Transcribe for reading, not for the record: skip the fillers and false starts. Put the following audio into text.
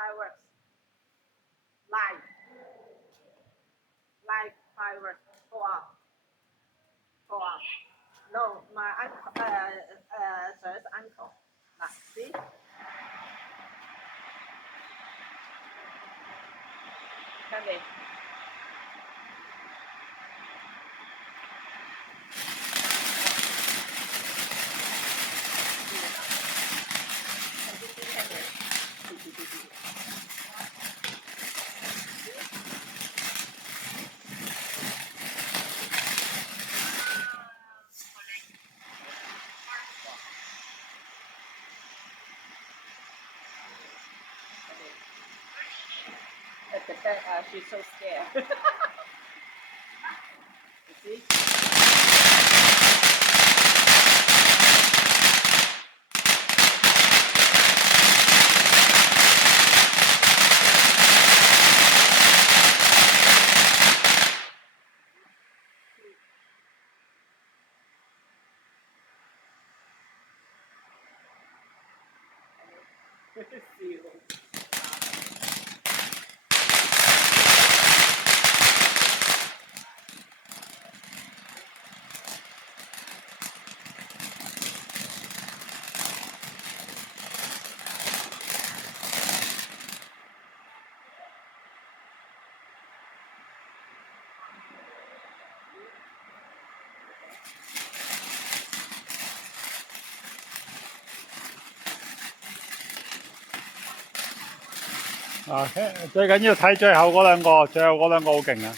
fireworks. Live. Live fireworks. Go on. Go on. No, my uncle, sir's uncle. See? Can they? She's so scared. You see? See you. 啊，最緊要睇最後嗰兩個，最後嗰兩個好勁啊！